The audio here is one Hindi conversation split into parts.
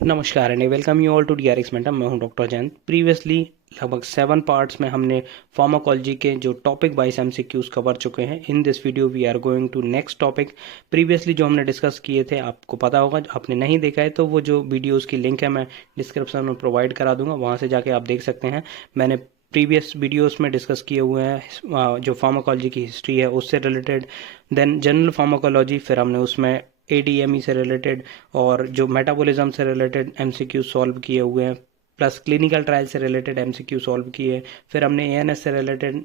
नमस्कार and welcome you all to DRX mentor. मैं हूं डॉक्टर जयंत। प्रीवियसली लगभग 7 पार्ट्स में हमने फार्माकोलॉजी के जो टॉपिक वाइज एमसीक्यूज कवर चुके हैं। In this video we are going to next topic. Previously जो हमने डिस्कस किए थे आपको पता होगा, आपने नहीं देखा है तो वो जो वीडियोज़ की लिंक है मैं डिस्क्रिप्शन में प्रोवाइड करा दूंगा, वहाँ से जाके आप देख सकते हैं। मैंने प्रीवियस वीडियोस में डिस्कस किए हुए हैं जो फार्माकोलॉजी की हिस्ट्री है उससे रिलेटेड, देन जनरल फार्माकोलॉजी, फिर हमने उसमें एडीएमई से रिलेटेड और जो मेटाबॉलिज्म से रिलेटेड एमसीक्यू सॉल्व किए हुए हैं, प्लस क्लिनिकल ट्रायल से रिलेटेड एमसीक्यू सॉल्व किए। फिर हमने एएनएस से रिलेटेड,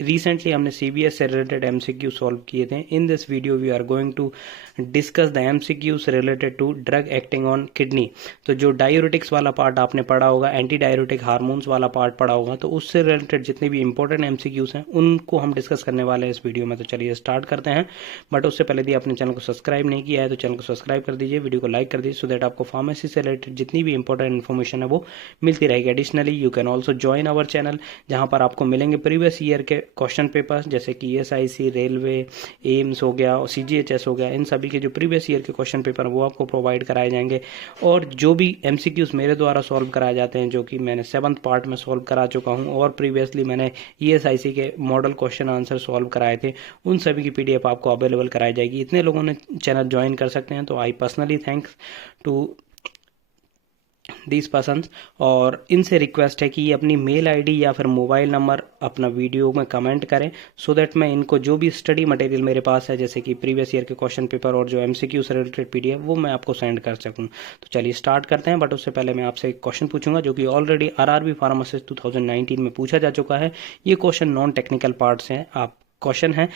रिसेंटली हमने सीबीएस से रिलेटेड एमसीक्यू सॉल्व किए थे। In this video we are going to discuss the MCQs related to drug acting on kidney. तो जो डायूरेटिक्स वाला पार्ट आपने पढ़ा होगा, एंटी डायूरेटिक हार्मोन्स वाला पार्ट पढ़ा होगा, तो उससे रिलेटेड जितने भी इंपॉर्टेंट एमसीक्यूज हैं उनको हम डिस्कस करने वाले हैं इस वीडियो में। तो चलिए स्टार्ट करते हैं। बट उससे पहले यदि आपने चैनल को सब्सक्राइब नहीं किया है तो चैनल को सब्सक्राइब कर दीजिए, वीडियो को लाइक कर दीजिए, सो दैट आपको फार्मेसी से रिलेटेड जितनी भी इंपॉर्टेंट इन्फॉर्मेशन है वो मिलती रहेगी। Additionally you can also join our channel, जहां पर आपको मिलेंगे प्रीवियस ईयर के क्वेश्चन पेपर जैसे कि ईएसआईसी, रेलवे, एम्स हो गया और सीजीएचएस हो गया। इन सभी के जो प्रीवियस ईयर के क्वेश्चन पेपर वो आपको प्रोवाइड कराए जाएंगे। और जो भी एमसीक्यूज मेरे द्वारा सॉल्व कराए जाते हैं, जो कि मैंने 7th पार्ट में सॉल्व करा चुका हूं, और प्रीवियसली मैंने ईएसआईसी के मॉडल क्वेश्चन आंसर सॉल्व कराए थे, उन सभी की पीडीएफ आपको अवेलेबल कराई जाएगी। इतने लोगों ने चैनल ज्वाइन कर सकते हैं, तो I personally thanks to these persons. और इनसे रिक्वेस्ट है कि ये अपनी मेल आईडी या फिर मोबाइल नंबर अपना वीडियो में कमेंट करें, सो दैट मैं इनको जो भी स्टडी मटेरियल मेरे पास है, जैसे कि प्रीवियस ईयर के क्वेश्चन पेपर और जो एमसीक्यू से रिलेटेड पीडीएफ, वो मैं आपको सेंड कर सकूं। तो चलिए स्टार्ट करते हैं। बट उससे पहले मैं आपसे एक क्वेश्चन पूछूंगा जो कि ऑलरेडी आरआरबी फार्मासिस्ट 2019 में पूछा जा चुका है। ये क्वेश्चन नॉन टेक्निकल पार्ट से है। आप क्वेश्चन है,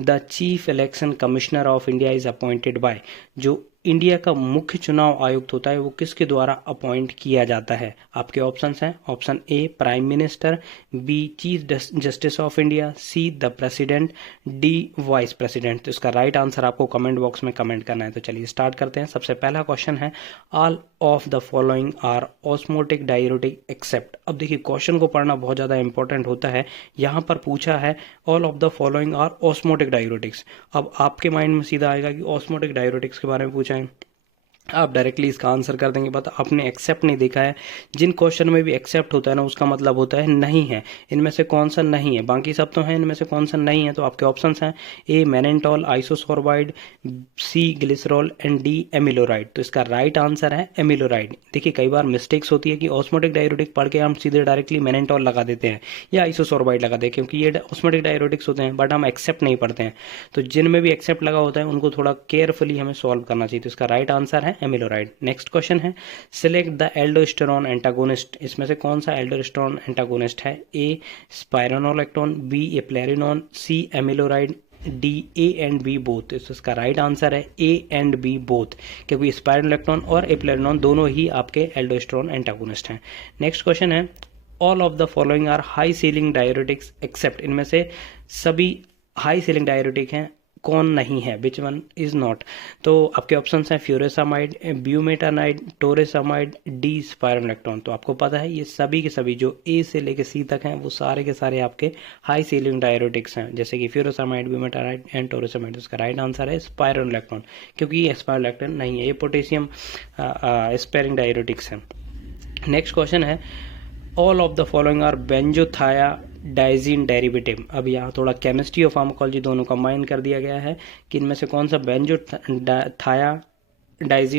the chief election commissioner of India is appointed by. जो इंडिया का मुख्य चुनाव आयुक्त होता है वो किसके द्वारा अपॉइंट किया जाता है? आपके ऑप्शंस हैं, option A prime minister, B chief justice of India, C the president, D vice president. तो इसका राइट आंसर आपको कमेंट बॉक्स में कमेंट करना है। तो चलिए स्टार्ट करते हैं। सबसे पहला क्वेश्चन है, all of the following are osmotic diuretic except. अब देखिए क्वेश्चन को पढ़ना बहुत ज़्यादा इंपॉर्टेंट होता है। यहाँ पर पूछा है all of the following are osmotic diuretics. अब आपके माइंड में सीधा आएगा कि ऑस्मोटिक डायूरेटिक्स के बारे में पूछा है, आप डायरेक्टली इसका आंसर कर देंगे, बट आपने एक्सेप्ट नहीं देखा है। जिन क्वेश्चन में भी एक्सेप्ट होता है ना, उसका मतलब होता है नहीं है। इनमें से कौन सा नहीं है? बाकी सब तो हैं, इनमें से कौन सा नहीं है? तो आपके ऑप्शंस हैं, A mannitol, isosorbide, C glycerol and D amiloride. तो इसका राइट आंसर है एमिलोराइड। देखिए कई बार मिस्टेक्स होती है कि ऑस्मोटिक डायूरेटिक पढ़ के हम सीधे डायरेक्टली मैनेंटॉल लगा देते हैं या आइसोसोर्बाइड लगा देते हैं, क्योंकि ये ऑस्मोटिक डायूरेटिक्स होते हैं, बट हम एक्सेप्ट नहीं पढ़ते हैं। तो जिनमें भी एक्सेप्ट लगा होता है उनको थोड़ा केयरफुली हमें सॉल्व करना चाहिए। तो इसका राइट आंसर है एमिलोराइड। नेक्स्ट क्वेश्चन है, सिलेक्ट द एल्डोस्टेरोन एंटागोनिस्ट। इसमें से कौन सा एल्डोस्टेरोन एंटागोनिस्ट है? A spironolactone, B eplerenone, C amiloride, D A and B both. इसका राइट आंसर है ए एंड बी बोथ, क्योंकि स्पाइरोनोलेक्टोन और एप्लेरिनोन दोनों ही आपके एल्डोस्टेरोन एंटागोनिस्ट हैं। नेक्स्ट क्वेश्चन है, all of the following are high ceiling diuretics except. इनमें से सभी हाई सीलिंग डायूरेटिक हैं, कौन नहीं है? Which one is not? तो आपके ऑप्शंस हैं, फ्यूरेसामाइड, ब्यूमेटानाइड, टोरेसामाइड, डी स्पाइरोलेक्टोन। तो आपको पता है ये सभी के सभी जो ए से लेकर सी तक हैं वो सारे के सारे आपके हाई सीलिंग डायूरेटिक्स हैं, जैसे कि फ्यूरेसामाइड, ब्यूमेटानाइड एंड टोरेसामाइड। इसका राइट आंसर है स्पाइरोलेक्टोन, क्योंकि ये स्पाइरोलेक्टोन नहीं है, ये पोटेशियम स्पेरिंग डायूरेटिक्स है। नेक्स्ट क्वेश्चन है, all of the following are benzothiadiazine derivative. अब यहाँ थोड़ा केमिस्ट्री और फार्माकोलॉजी दोनों कंबाइन कर दिया गया है कि इनमें से कौन सा बेंजोथायाडाइजिन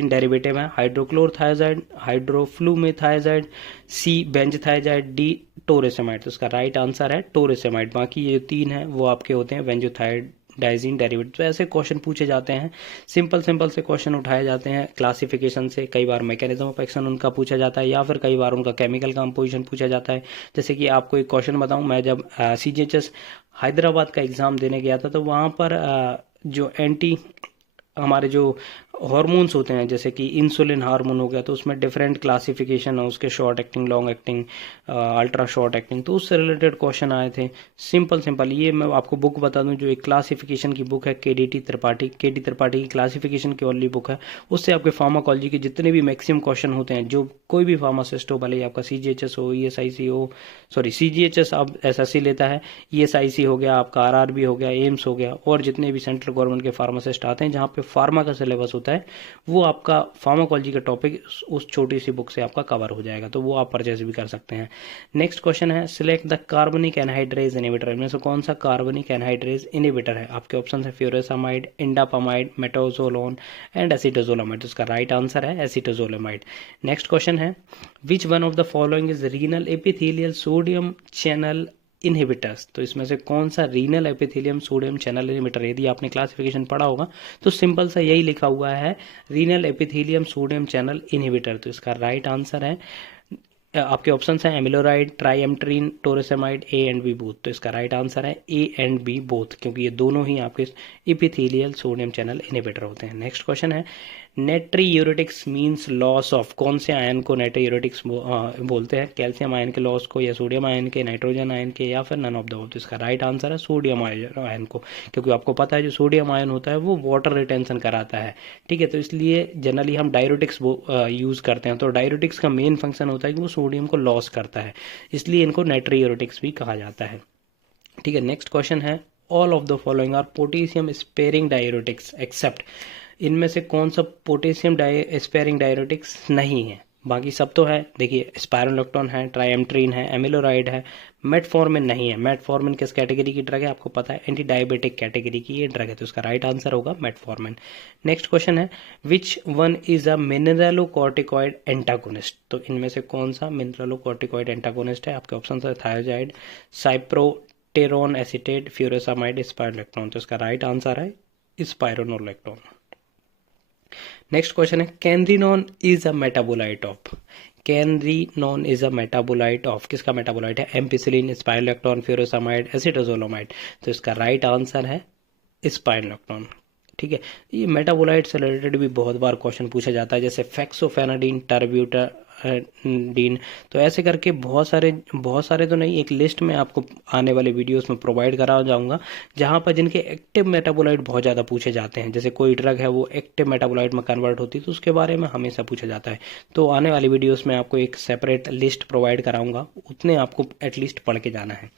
डेरिवेटिव है? हाइड्रोक्लोरथायाजाइड, हाइड्रोफ्लूमेथायाजाइड, सी बेंजथायाजाइड, डी टोरेसेमाइड। तो इसका राइट आंसर है टोरेसेमाइड। बाकी ये जो तीन है वो आपके होते हैं बेंजोथायाडाइजिन डेरिवेटिव। तो ऐसे क्वेश्चन पूछे जाते हैं, सिंपल से क्वेश्चन उठाए जाते हैं क्लासिफिकेशन से। कई बार मैकेनिज्म ऑफ एक्शन उनका पूछा जाता है, या फिर कई बार उनका केमिकल कंपोजिशन पूछा जाता है। जैसे कि आपको एक क्वेश्चन बताऊं, मैं जब सीजीएचएस हैदराबाद का एग्ज़ाम देने गया था, तो वहाँ पर जो हमारे जो हार्मोन्स होते हैं, जैसे कि इंसुलिन हार्मोन हो गया, तो उसमें डिफरेंट क्लासिफिकेशन है उसके, short acting, long acting, ultra short acting. तो उससे रिलेटेड क्वेश्चन आए थे सिंपल। ये मैं आपको बुक बता दूं, जो एक क्लासिफिकेशन की बुक है केडी त्रिपाठी की क्लासिफिकेशन की ओनली बुक है। उससे आपके फार्माकोलॉजी के जितने भी मैक्सिमम क्वेश्चन होते हैं, जो कोई भी फार्मासिस्ट हो, भले आपका सीजीएचएस हो, ईएसआईसी हो, सॉरी सीजीएचएस अब एसएससी लेता है, ईएसआईसी हो गया आपका, आरआरबी हो गया, एम्स हो गया, और जितने भी सेंट्रल गवर्नमेंट के फार्मासिस्ट आते हैं जहाँ पे फार्मा का सिलेबस होता है, होता है वो आपका फार्माकोलॉजी का टॉपिक उस छोटी सी बुक से आपका कवर हो जाएगा, तो वो आप परचेज भी कर सकते हैं। नेक्स्ट क्वेश्चन है select the carbonic anhydrase inhibitor, इनमें से कौन सा कार्बनिक एनहाइड्रेज इनहिबिटर है? आपके ऑप्शन है फ्यूरेसामाइड, इंडापामाइड, मेटाजोलोन एंड एसीटाजोलामाइड। तो इसका राइट आंसर है एसीटाजोलामाइड। नेक्स्ट क्वेश्चन है which one of the following is renal epithelial sodium channel inhibitors, तो इसमें से कौन सा renal epithelium sodium channel inhibitor? यदि आपने क्लासिफिकेशन पढ़ा होगा तो सिंपल सा यही लिखा हुआ है renal epithelium sodium channel inhibitor. तो इसका राइट आंसर है आपके ऑप्शन हैं amiloride, triamterene, torsemide, A and B both. तो इसका राइट आंसर है ए एंड बी बोथ, क्योंकि ये दोनों ही आपके एपिथेलियल सोडियम चैनल इनहिबिटर होते हैं। नेक्स्ट क्वेश्चन है नेट्रीयूरेटिक्स मींस लॉस ऑफ, कौन से आयन को नेट्रीयूरेटिक्स बोलते हैं? कैल्शियम आयन के लॉस को, या सोडियम आयन के, नाइट्रोजन आयन के, या फिर नन ऑफ द अबव। तो इसका राइट आंसर है सोडियम आयन को, क्योंकि आपको पता है जो सोडियम आयन होता है वो वाटर रिटेंशन कराता है, ठीक है। तो इसलिए जनरली हम डायरेटिक्स यूज़ करते हैं, तो डायरेटिक्स का मेन फंक्शन होता है कि वो सोडियम को लॉस करता है, इसलिए इनको नेट्रीयूरेटिक्स भी कहा जाता है, ठीक है। नेक्स्ट क्वेश्चन है all of the following are potassium sparing diuretics except, इनमें से कौन सा पोटेशियम स्पेयरिंग डायरेटिक्स नहीं है? बाकी सब तो है, देखिए स्पाइरोलेक्टोन है, ट्राइएम्ट्रीन है, एमिलोराइड है, मेटफॉर्मिन नहीं है। मेटफॉर्मिन किस कैटेगरी की ड्रग है आपको पता है? एंटी डायबिटिक कैटेगरी की ये ड्रग है, तो इसका राइट आंसर होगा मेटफॉर्मिन। नेक्स्ट क्वेश्चन है which one is a mineralocorticoid antagonist, तो इनमें से कौन सा मिनरलोकॉर्टिकॉइड एंटागोनिस्ट है? आपके ऑप्शन है थायोजाइड, साइप्रोटेरोन एसिटेट, फ्यूरेसामाइड, स्पाइरोलेक्टोन। तो इसका राइट आंसर है स्पाइरोनोलेक्टोन। नेक्स्ट क्वेश्चन है canrenone is a metabolite of, canrenone is a metabolite of, किसका मेटाबोलाइट है? Ampicillin, spironolactone, furosemide, acetazolamide. तो इसका राइट आंसर है स्पाइरोलेक्टोन, ठीक है। ये मेटाबोलाइट से रिलेटेड भी बहुत बार क्वेश्चन पूछा जाता है, जैसे फेक्सोफेनाडीन, टर्ब्यूटाडीन। तो ऐसे करके बहुत सारे तो नहीं, एक लिस्ट में आपको आने वाले वीडियोस में प्रोवाइड करा जाऊंगा जहां पर जिनके एक्टिव मेटाबोलाइट बहुत ज़्यादा पूछे जाते हैं, जैसे कोई ड्रग है वो एक्टिव मेटाबोलाइट में कन्वर्ट होती है तो उसके बारे में हमेशा पूछा जाता है। तो आने वाली वीडियोस में आपको एक सेपरेट लिस्ट प्रोवाइड कराऊंगा, उतने आपको एटलीस्ट पढ़ के जाना है,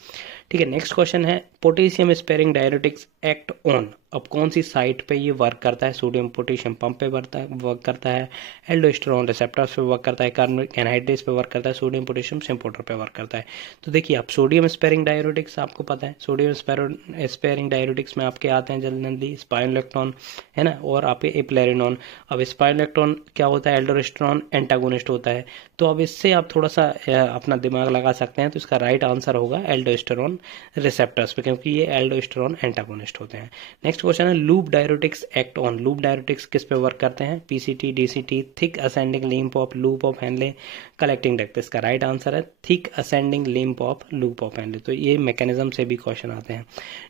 ठीक है। नेक्स्ट क्वेश्चन है potassium sparing diuretics act on, अब कौन सी साइट पे ये वर्क करता है? सोडियम पोटेशियम पंप पे वर्क करता है, एल्डोस्टेरोन रिसेप्टर्स पे वर्क करता है, कार्बनिक एनहाइड्रेज पे वर्क करता है, सोडियम पोटेशियम सिम्पोर्टर पे वर्क करता है। तो देखिए आप सोडियम स्पेयरिंग डायरेटिक्स आपको पता है, सोडियम स्पेयरिंग डायरेटिक्स में आपके आते हैं जल्दी स्पाइरोलेक्टोन है ना, और आपके एप्लेरिनोन। अब स्पाइरोलेक्टोन क्या होता है? एल्डोस्टेरोन एंटागोनिस्ट होता है, तो अब इससे आप थोड़ा सा अपना दिमाग लगा सकते हैं। तो इसका राइट आंसर होगा एल्डोस्टेरोन रिसेप्टर्स पे, क्योंकि ये एल्डोस्टेरोन एंटागोनिस्ट होते हैं। नेक्स्ट क्वेश्चन है loop diuretics act on, loop diuretics किस पे वर्क करते हैं? PCT, DCT, thick ascending limp of loop of Henley, collecting duct. इसका राइट आंसर है thick ascending limp of loop of Henle. तो ये मैकेनिज्म से भी क्वेश्चन आते हैं।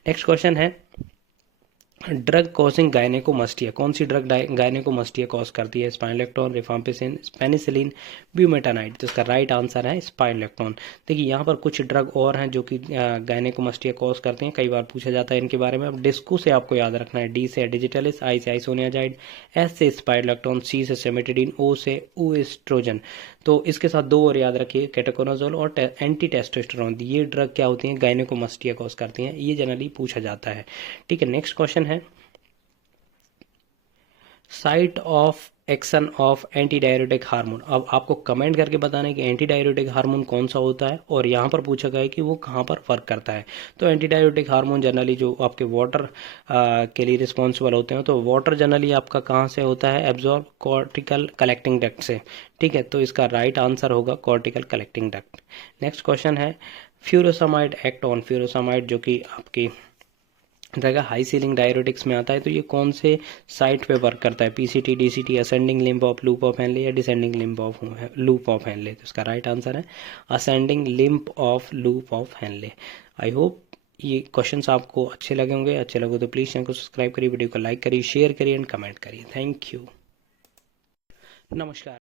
नेक्स्ट क्वेश्चन है ड्रग कॉजिंग गायनेकोमास्टिया, कौन सी ड्रग गायनेकोमास्टिया कॉज करती है? Spironolactone, rifampicin, penicillin, bumetanide. तो इसका राइट आंसर है स्पाइरोलेक्टोन। देखिए यहाँ पर कुछ ड्रग और हैं जो कि गायनेकोमास्टिया कॉज करते हैं, कई बार पूछा जाता है इनके बारे में। अब डिस्को से आपको याद रखना है, डी से डिजिटलिस, आई से आइसोनियाजाइड, एस से स्पाइरोलेक्टोन, सी से सेमेटिडीन, ओ से ओएस्ट्रोजन। तो इसके साथ दो और याद रखिए, केटोकोनाजोल और एंटी टेस्टोस्टेरोन। ये ड्रग क्या होती हैं? गायनेकोमास्टिया कॉज करती हैं, ये जनरली पूछा जाता है, ठीक है। नेक्स्ट क्वेश्चन है site of action of anti diuretic hormone. अब आपको कमेंट करके बताना है कि एंटी डायरेटिक हार्मोन कौन सा होता है, और यहाँ पर पूछा गया है कि वो कहाँ पर वर्क करता है। तो एंटी डायरेटिक हार्मोन जनरली जो आपके वाटर के लिए रिस्पॉन्सिबल होते हैं, तो वाटर जनरली आपका कहाँ से होता है? एब्जॉर्ब कॉर्टिकल कलेक्टिंग डक्ट से, ठीक है। तो इसका राइट आंसर होगा cortical collecting duct. Next question है फ्यूरोसामाइड एक्ट ऑन, फ्यूरोसामाइड जो कि आपकी जगह हाई सीलिंग डायरेटिक्स में आता है, तो ये कौन से साइट पे वर्क करता है? PCT, DCT, ascending limb of loop of Henle, या descending limb of loop of Henle. तो इसका राइट आंसर है ascending limb of loop of Henle. I hope ये क्वेश्चंस आपको अच्छे लगे होंगे। अच्छे लगे तो प्लीज़ चैनल को सब्सक्राइब करिए, वीडियो को लाइक करिए, शेयर करिए एंड कमेंट करिए। थैंक यू, नमस्कार।